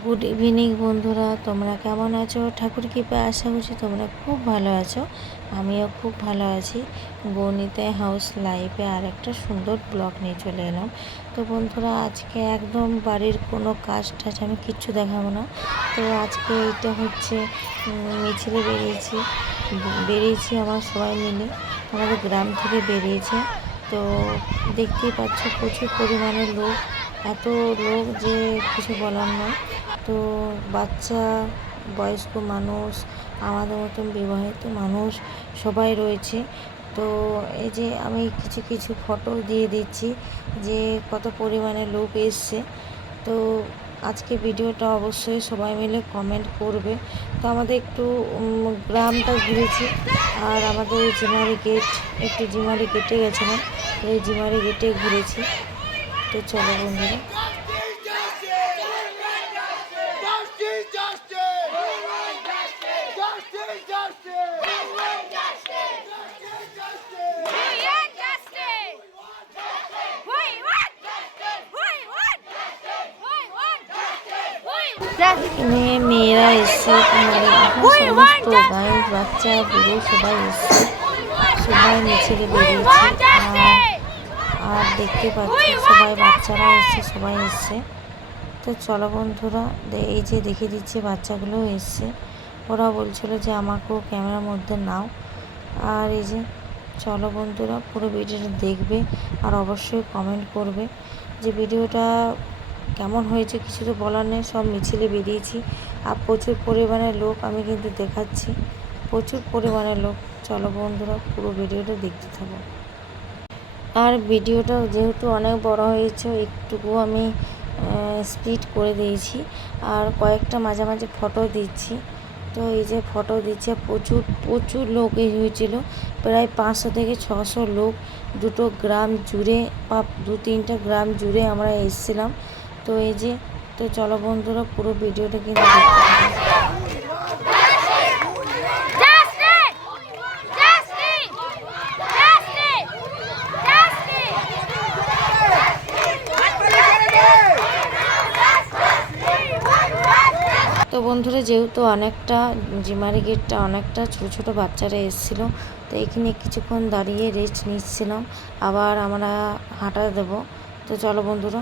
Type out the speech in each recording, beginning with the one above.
Good evening বন্ধুরা। তোমরা কেমন আছো? ঠাকুর কৃপায় আশা করছি তোমরা খুব ভালো আছো। আমিও খুব ভালো আছি। গণিতে হাউস লাইফে আর একটা সুন্দর ব্লগ নিয়ে চলে এলাম। তো বন্ধুরা, আজকে একদম বাড়ির কোনো কাজ টাজ আমি কিচ্ছু দেখাবো না। তো আজকে এটা হচ্ছে মিছিলে বেরিয়েছি। বেরিয়েছি আমার সবাই মিলে। আমাদের গ্রাম থেকে বেরিয়েছে। তো দেখতেই পাচ্ছ প্রচুর পরিমাণে লোক। এত লোক যে কিছু বলার নয় তো বাচ্চা, বয়স্ক মানুষ, আমাদের মতন বিবাহিত মানুষ সবাই রয়েছে। তো এই যে আমি কিছু কিছু ফটো দিয়ে দিচ্ছি যে কত পরিমাণে লোক এসছে। তো আজকে ভিডিওটা অবশ্যই সবাই মিলে কমেন্ট করবে। তো আমাদের একটু গ্রামটা ঘুরেছি। আর আমাদের জিমারি গেট একটু জিমারি গেটে গেছিলাম। এই জিমারি গেটে ঘুরেছি। তো চলো বন্ধুরা এখানে মেয়েরা এসছে মানে সমস্ত গায়ে বাচ্চা বুড়ো সবাই এসছে সবাই মিছিলে বেরিয়েছে আর আর দেখতে পাচ্ছি সবাই বাচ্চারা এসছে, সবাই এসছে। তো চলো বন্ধুরা এই যে দেখে দিচ্ছি বাচ্চাগুলোও এসছে। ওরা বলছিল যে আমাকেও ক্যামেরার মধ্যে নাও। আর এই যে, চলো বন্ধুরা, পুরো ভিডিওটা দেখবে আর অবশ্যই কমেন্ট করবে যে ভিডিওটা কেমন হয়েছে কিছু তো বলার নেই, সব মিছিলে বেরিয়েছি। আর প্রচুর পরিমাণে লোক আমি কিন্তু দেখাচ্ছি। প্রচুর পরিমাণে লোক। চলো বন্ধুরা, পুরো ভিডিওটা দেখতে থাকো। আর ভিডিওটা যেহেতু অনেক বড় হয়েছে, একটুকু আমি স্পিড করে দিয়েছি। আর কয়েকটা মাঝে মাঝে ফটো দিচ্ছি। তো এই যে ফটো দিচ্ছে, প্রচুর প্রচুর লোক এই হয়েছিল। প্রায় পাঁচশো থেকে ছশো লোক, দুটো গ্রাম জুড়ে বা দু তিনটা গ্রাম জুড়ে আমরা এসেছিলাম। তো এই যে, তো চলো বন্ধুরা, পুরো ভিডিওটা কিন্তু তো বন্ধুরা, যেহেতু অনেকটা জিমারি গেটটা অনেকটা ছোটো ছোটো বাচ্চারা এসেছিল, তো এখানে কিছুক্ষণ দাঁড়িয়ে রেস্ট নিচ্ছিলাম। আবার আমরা হাঁটা দেবো। তো চলো বন্ধুরা।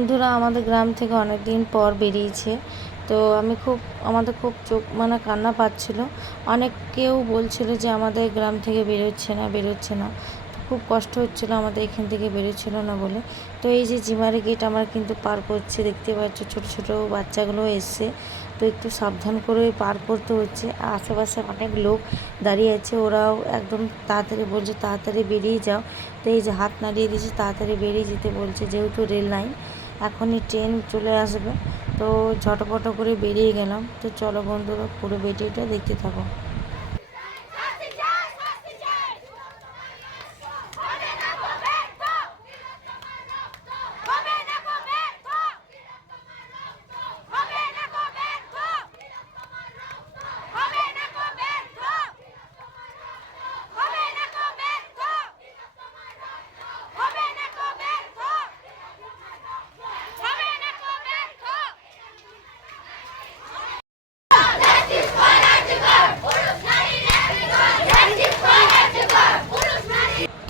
বন্ধুরা আমাদের গ্রাম থেকে অনেক দিন পর বেরিয়েছে। তো আমি খুব, আমাদের খুব চোখ মানে কান্না পাচ্ছিল। অনেক কেউ বলছিল যে আমাদের গ্রাম থেকে বেরোচ্ছে না বেরোচ্ছে না। খুব কষ্ট হচ্ছিল আমাদের এখান থেকে বেরোচ্ছিল না বলে। তো এই যে জিমারি গেট আমরা কিন্তু পার করছি, দেখতে পাচ্ছ ছোট ছোট বাচ্চাগুলো এসছে। তো একটু সাবধান করে পার করতে হচ্ছে। আর আশেপাশে অনেক লোক দাঁড়িয়ে আছে, ওরাও একদম তাড়াতাড়ি বলছে, তাড়াতাড়ি বেরিয়ে যাও। তো এই যে হাত নাড়িয়ে দিয়েছে, তাড়াতাড়ি বেরিয়ে যেতে বলছে, যেহেতু রেল লাইন। এখনই ট্রেন চলে আসবে। তো ঝটপট করে বেরিয়ে গেলাম। তো চলো বন্ধুরা পুরো ভিডিওটা দেখতে থাকো।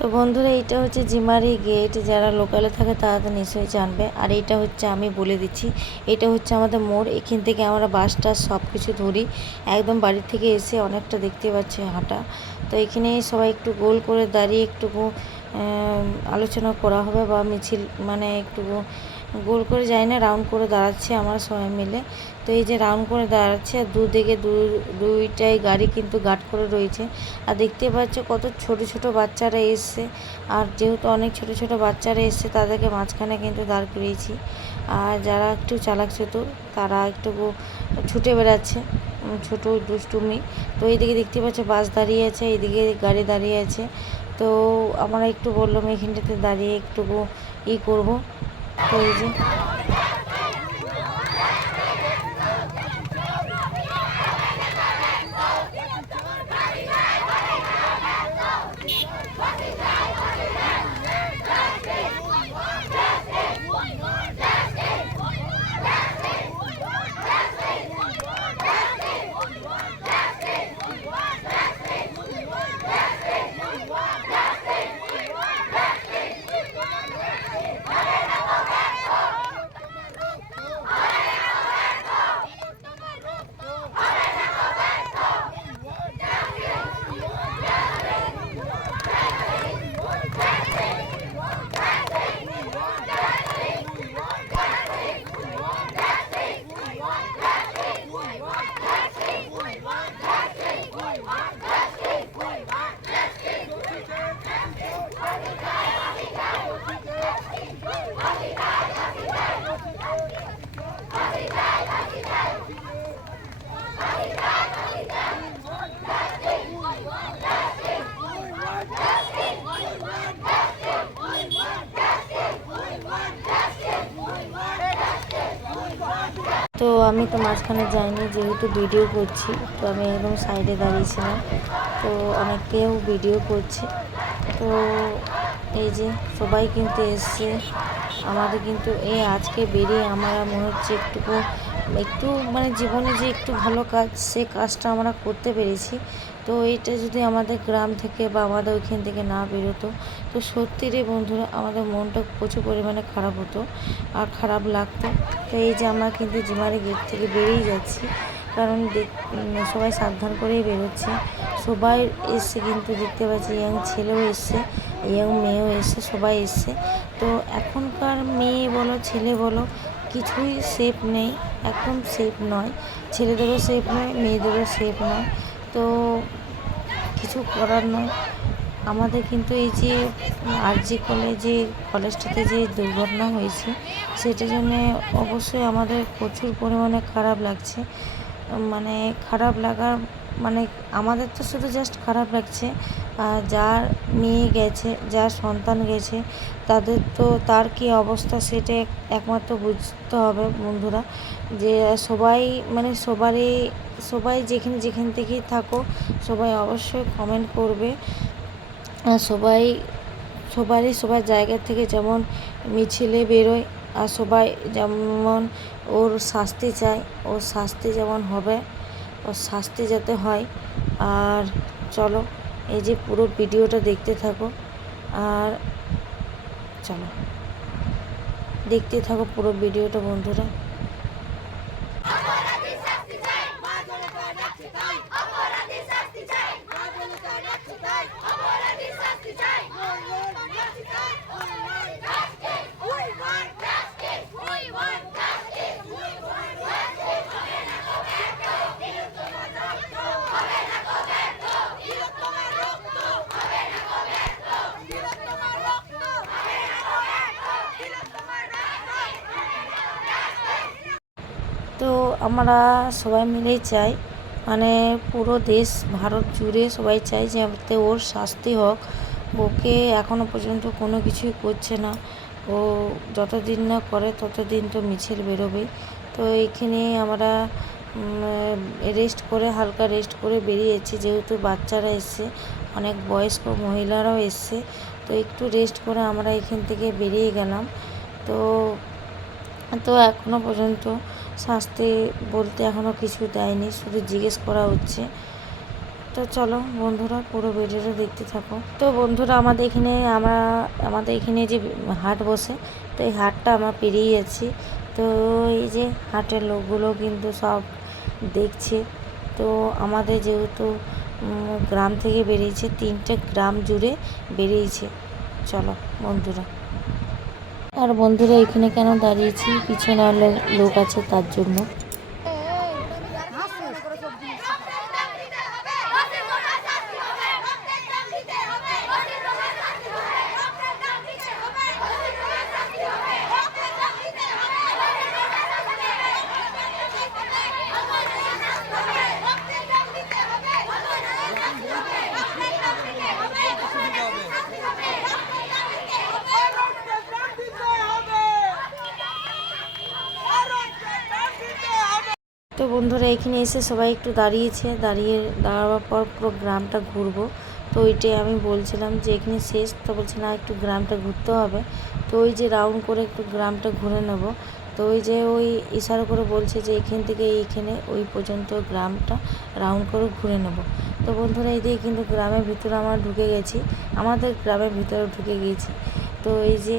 তো বন্ধুরা, এইটা হচ্ছে জিমারি গেট যারা লোকালে থাকে তারা তো নিশ্চয়ই জানবে। আর এইটা হচ্ছে আমি বলে দিচ্ছি, এটা হচ্ছে আমাদের মোড়, এখান থেকে আমরা বাস টাস সব কিছু ধরি। একদম বাড়ি থেকে এসে অনেকটা দেখতে পাচ্ছি হাঁটা। তো এখানে সবাই একটু গোল করে দাঁড়িয়ে একটু আলোচনা করা হবে বা মিছিল মানে একটু গোল করে যায় না রাউন্ড করে দাঁড়াচ্ছে আমরা সবাই মিলে। তো এই যে রাউন্ড করে দাঁড়াচ্ছে, আর দুদিকে দুইটাই গাড়ি কিন্তু গার্ড করে রয়েছে। আর দেখতে পাচ্ছ কত ছোট ছোট বাচ্চারা এসছে। আর যেহেতু অনেক ছোট ছোট বাচ্চারা এসছে, তাদেরকে মাঝখানে কিন্তু দাঁড় করিয়েছি। আর যারা একটু চালাক চতুর তারা একটু ছুটে বেড়াচ্ছে। ছোট দুষ্টুমি। তো এইদিকে দেখতে পাচ্ছ বাস দাঁড়িয়ে আছে, এইদিকে গাড়ি দাঁড়িয়ে আছে। তো আমরা একটু বললাম এখানটাতে দাঁড়িয়ে একটু ই করব। এই যে তো আমি তো মাঝখানে যাইনি, যেহেতু ভিডিও করছি, তো আমি একদম সাইডে দাঁড়িয়েছিলাম। তো অনেকেও ভিডিও করছে। তো এই যে সবাই কিন্তু এসছে। আমাদের কিন্তু এই আজকে বেরিয়ে আমরা মনে হচ্ছে একটুকু, একটু মানে জীবনে যে একটু ভালো কাজ, সে কাজটা আমরা করতে পেরেছি। তো এইটা যদি আমাদের গ্রাম থেকে বা আমাদের ওইখান থেকে না বেরোতো, তো সত্যি বন্ধুরা, আমাদের মনটা প্রচুর পরিমাণে খারাপ হতো আর খারাপ লাগতো। তো এই যে আমরা কিন্তু জিমারি গেট থেকে বেরিয়ে যাচ্ছি, কারণ সবাই সাবধান করেই বেরোচ্ছে। সবাই এসছে কিন্তু দেখতে পাচ্ছি ইয়াং ছেলেও এসছে ইয়াং মেয়েও এসছে, সবাই এসছে। তো এখনকার মেয়ে বলো, ছেলে বলো, কিছুই সেফ নেই, একদম সেফ নয়। ছেলেদেরও সেফ নয়, মেয়েদেরও সেফ নয়। তো কিছু করার নয়। আমাদের কিন্তু এই যে, আর জি কলেজে কলেজটাতে যে দুর্ঘটনা হয়েছে সেটার জন্যে অবশ্যই আমাদের প্রচুর পরিমাণে খারাপ লাগছে। মানে খারাপ লাগার মানে আমাদের তো শুধু জাস্ট খারাপ লাগছে। আর যার মেয়ে গেছে, যার সন্তান গেছে, তাদের তো তার কি অবস্থা সেটা একমাত্র বুঝতে হবে বন্ধুরা। যে সবাই মানে সবারই, সবাই যেখানে যেখান থেকেই থাকো সবাই অবশ্যই কমেন্ট করবে। সবাই সবারই, সবার জায়গা থেকে যেমন মিছিলে বেরোয় আর সবাই যেমন ওর শাস্তি চায়, ওর শাস্তি যেমন হবে, ওর শাস্তি যাতে হয়। আর চলো, এই যে পুরো ভিডিওটা দেখতে থাকো। আর চলো, দেখতে থাকো পুরো ভিডিওটা বন্ধুরা। অপরাধী আমরা সবাই মিলেই চাই। মানে পুরো দেশ, ভারত জুড়ে সবাই চাই যে যাতে ওর শাস্তি হোক। ওকে এখনও পর্যন্ত কোনো কিছুই করছে না। ও যতদিন না করে ততদিন তো মিছিল বেরোবে তো এইখানে আমরা রেস্ট করে, হালকা রেস্ট করে বেরিয়েছি। যেহেতু বাচ্চারা এসছে, অনেক বয়স্ক মহিলারাও এসছে। তো একটু রেস্ট করে আমরা এখান থেকে বেরিয়ে গেলাম। তো তো এখনও পর্যন্ত শাস্তি বলতে এখনও কিছু দেয়নি, শুধু জিজ্ঞেস করা হচ্ছে। তো চলো বন্ধুরা, পুরো ভিডিওটা দেখতে থাকো। তো বন্ধুরা, আমাদের এখানে, আমরা, আমাদের এখানে যে হাট বসে, তো এই হাটটা আমরা পেরিয়ে যাচ্ছি। তো এই যে হাটের লোকগুলো কিন্তু সব দেখছে। তো আমাদের যেহেতু গ্রাম থেকে বেরিয়েছে, তিনটে গ্রাম জুড়ে বেরিয়েছে। চলো বন্ধুরা। আর বন্ধুরা এখানে কেন দাঁড়িয়েছি? পিছনে লোক আছে তার জন্য। তো বন্ধুরা, এখানে এসে সবাই একটু দাঁড়িয়েছে। দাঁড়িয়ে দাঁড়াবার পর পুরো গ্রামটা ঘুরবো। তো ওইটাই আমি বলছিলাম যে এখানে শেষ, তো বলছে না, একটু গ্রামটা ঘুরতে হবে। তো ওই যে রাউন্ড করে একটু গ্রামটা ঘুরে নেব। তো ওই যে ওই ইশারা করে বলছে যে এখান থেকে এইখানে ওই পর্যন্ত গ্রামটা রাউন্ড করে ঘুরে নেব। তো বন্ধুরা, এই দিয়ে কিন্তু গ্রামের ভিতরে আমরা ঢুকে গেছি। আমাদের গ্রামের ভিতরে ঢুকে গিয়েছি। তো এই যে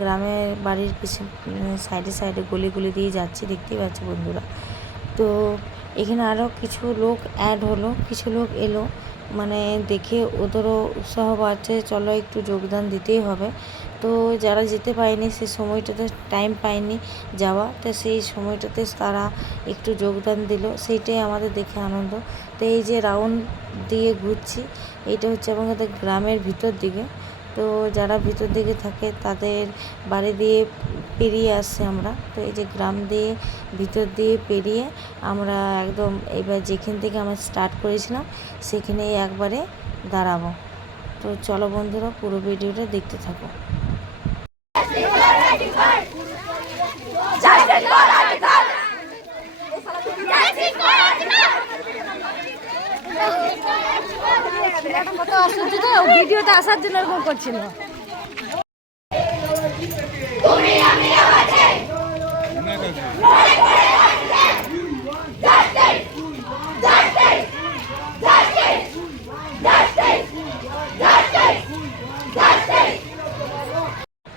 গ্রামের বাড়ির পিছনে সাইডে সাইডে গলি গলি দিয়ে যাচ্ছি, দেখতেই পাচ্ছি বন্ধুরা। তো এখানে আরও কিছু লোক অ্যাড হলো, কিছু লোক এলো। মানে দেখে ওদেরও উৎসাহ বাড়ছে, চলো একটু যোগদান দিতেই হবে। তো যারা যেতে পায়নি সে সময়টাতে টাইম পায়নি যাওয়া। তো সেই সময়টাতে তারা একটু যোগদান দিল। সেইটাই আমাদের দেখে আনন্দ। তো এই যে রাউন্ড দিয়ে ঘুরছি, এইটা হচ্ছে আমাদের গ্রামের ভিতর দিকে। তো যারা ভিতর দিকে থাকে তাদের বাড়ি দিয়ে পেরিয়ে আসছে আমরা। তো এই যে গ্রাম দিয়ে ভিতর দিয়ে পেরিয়ে আমরা একদম এবার যেখান থেকে আমরা স্টার্ট করেছিলাম, সেখানেই একবারে দাঁড়াবো। তো চলো বন্ধুরা পুরো ভিডিওটা দেখতে থাকো।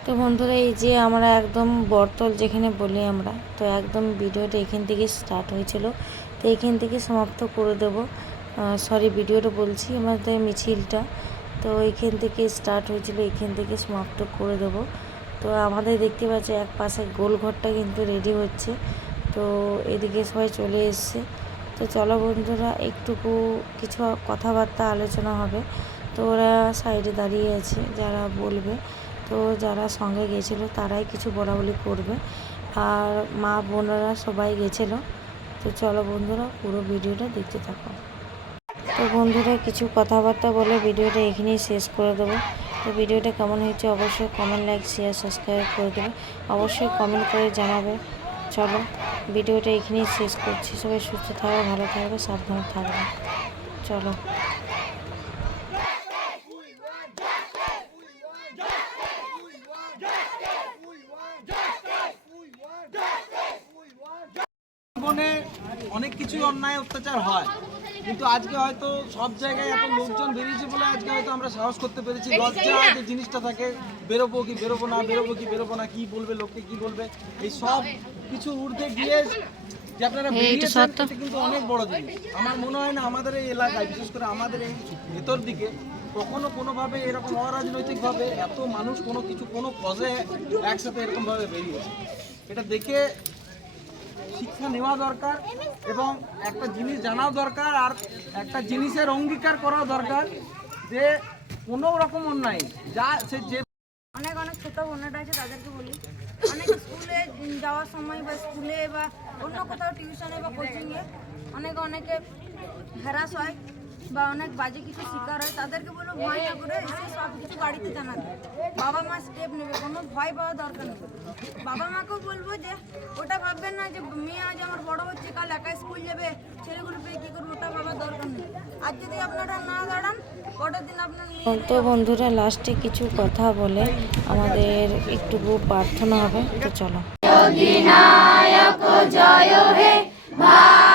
তো তো বন্ধুরা, এই যে আমরা একদম বর্তল যেখানে বলি আমরা, তো একদম ভিডিওটা এখান থেকে স্টার্ট হয়েছিল। তো এখান থেকে সমাপ্ত করে দেব। সরি ভিডিওটা বলছি আমাদের মিছিলটা। তো এখান থেকে স্টার্ট হয়েছিল, এখান থেকে সমাপ্ত করে দেব। তো আমাদের দেখতে পাচ্ছি, এক পাশে গোল ঘরটা কিন্তু রেডি হচ্ছে। তো এদিকে সবাই চলে এসছে। তো চলো বন্ধুরা, একটুকু কিছু কথাবার্তা আলোচনা হবে। তো ওরা সাইডে দাঁড়িয়ে আছে, যারা বলবে। তো যারা সঙ্গে গেছিল, তারাই কিছু বলাবলি করবে। আর মা বোনেরা সবাই গেছিল। তো চলো বন্ধুরা, পুরো ভিডিওটা দেখতে থাকো। তো বন্ধুরা, কিছু কথাবার্তা বলে ভিডিওটা এখানেই শেষ করে দেবো। তো ভিডিওটা কেমন হয়েছে অবশ্যই কমেন্ট লাইক শেয়ার সাবস্ক্রাইব করে দেবে। অবশ্যই কমেন্ট করে জানাবে। চলো, ভিডিওটা এখানেই শেষ করছি। সবাই সুস্থ থাকবে ভালো থাকবে সাবধানে থাকবে চলো। অনেক কিছুই অন্যায় অত্যাচার হয়। কিন্তু আজকে হয়তো সব জায়গায় এত লোকজন বেরিয়েছে বলে আজকে হয়তো আমরা সাহস করতে পেরেছি। লজ্জা যে জিনিসটা থাকে বেরোবো কি বেরোবো না বেরোবো কি বেরোবো না কি বলবে লোককে কি বলবে এই সব কিছু ঊর্ধ্বে গিয়ে যে আপনারা বেরিয়েছেন এটা কিন্তু অনেক বড় জিনিস। আমার মনে হয় না আমাদের এই এলাকায় বিশেষ করে আমাদের এই ভেতর দিকে কখনো কোনোভাবে এরকম অরাজনৈতিকভাবে এত মানুষ কোনো কিছু কোনো কজে একসাথে এরকমভাবে বেরিয়েছে। এটা দেখে শিক্ষা নেওয়া দরকার এবং একটা জিনিস জানাও দরকার আর একটা জিনিসের অঙ্গীকার করা দরকার যে কোনো রকম অন্যায়, যা সে যে অনেক অনেক ছোটো বোনেরা আছে, তাদেরকে বলি। অনেক স্কুলে যাওয়ার সময় বা স্কুলে বা অন্য কোথাও টিউশনে বা কোচিংয়ে অনেক, অনেকে হ্যারাস হয়। বা অনেক বাজে কিছু শিকার হয় তাদেরকে বলব ভয় না করে এসে সব কিছু বাড়িতে জানাতে বাবা মা স্টেপ নেবে কোনো ভয় পাওয়া দরকার নেই। বাবা মাকেও বলব যে ওটা ভাববেন না যে মেয়ে আজ আমার বড় হচ্ছে কাল একা স্কুল যাবে ছেলেগুলো পেয়ে কী করব ওটা ভাবার দরকার নেই। আর যদি আপনারা না দাঁড়ান পরের দিন আপনার তো বন্ধুরা লাস্টে কিছু কথা বলে আমাদের একটুকু প্রার্থনা হবে তো চলো। জয় হে ভাই